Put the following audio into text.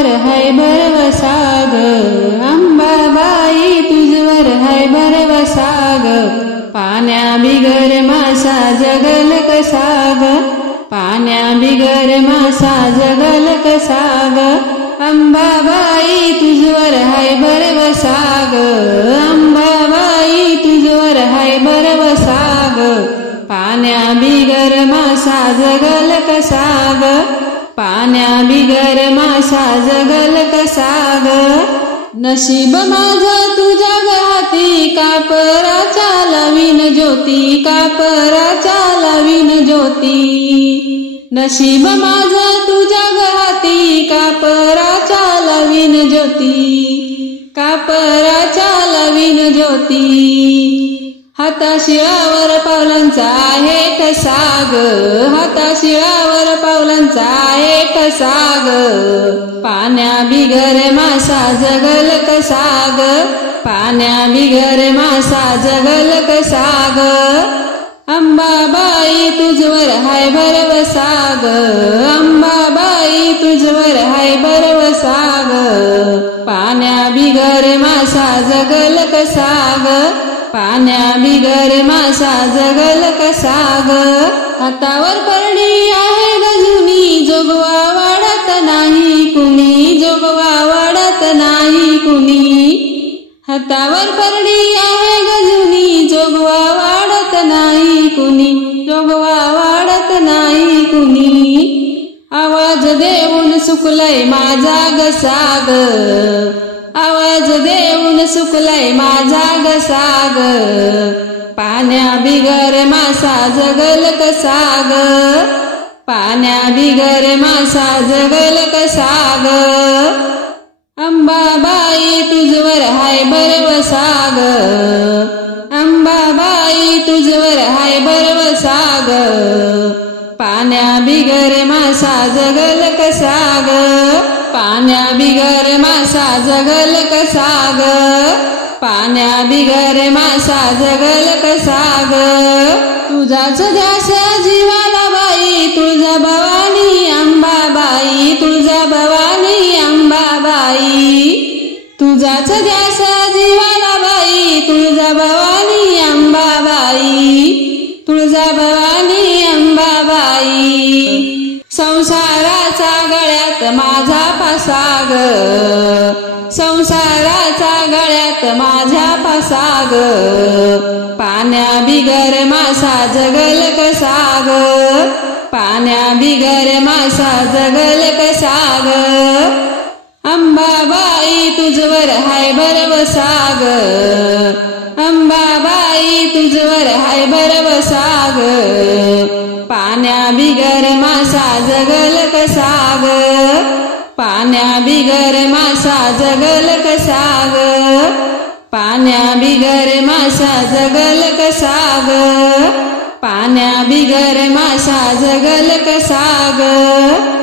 तुझवर हाय भरवसा ग, अंबाबाई तुझवर हाय भरवसा ग, पाण्या बिगर मासा जगल कसा ग, पाण्या बिगर मासा जगल कसा ग, अंबाबाई तुझवर हाय भरवसा ग, अंबाबाई तुझवर हाय भरवसा ग, पाण्या बिगर मासा जगल कसा ग, पाण्या बिगर मासा जगल कसा ग, नशीब माझं तुझ्या हाती, कापराच्या लावीन ज्योती, कापराच्या लावीन ज्योती, नशीब माझं तुझ्या हाती, कापराच्या लावीन ज्योती, कापराच्या लावीन ज्योती, हाताशिळावर पावलांचा आहे ठसा ग, हाताशिळावर पावलांचा आहे ठसा ग, पाण्या बिगर मासा जगल कसा ग, पाण्या बिगर मासा जगल कसा ग, अंबाबाई तुझवर हाय भरवसा ग, अंबाबाई तुझवर हाय भरवसा ग, पाण्या बिगर मासा जगल कसा ग, पाण्या बिगर मासा जगल कसा ग, हातावर परडी आहे गजुनी, जोगवा वाढत नाही कुणी, जोगवा वाढत नाही कुणी, हातावर परडी आहे गजुनी, जोगवा वाढत नाही कुणी, जोगवा वाढत नाही कुणी, आवाज देऊन सुकलाय माझा घसा ग, आवाज देऊन सुकलाय माझा घसा ग, पाण्या बिगर मासा जगल कसा ग, पाण्या बिगर मासा जगल कसा ग, अंबाबाई तुझवर हाय भरवसा ग, अंबाबाई तुझवर हाय भरवसा ग, पाण्या बिगर मासा जगल कसा ग, पाण्या बिगर मासा जगल कसा ग, पाण्या बिगर मासा जगल कसा ग, तुझाच ध्यास जीवाला बाई, तुळजा भवानी अंबाबाई, तुळजा भवानी अंबाबाई, तुझाच ध्यास जीवाला बाई, तुळजा भवानी अंबाबाई, तुळजा भवानी अंबाबाई, संसाराचा गळ्यात माझा फासा ग, संसाराचा गळ्यात माझ्या फासा ग, पाण्या बिगर मासा जगल कसा ग, पाण्या बिगर मासा जगल कसा ग, अंबाबाई तुझवर हाय भरवसा ग, अंबाबाई तुझवर हाय भरवसा ग, पाण्या बिगर मासा जगल कसा ग, पाण्या बिगर मासा जगल कसा ग, पाण्या बिगर मासा जगल कसा ग, पाण्या बिगर मासा जगल कसा ग.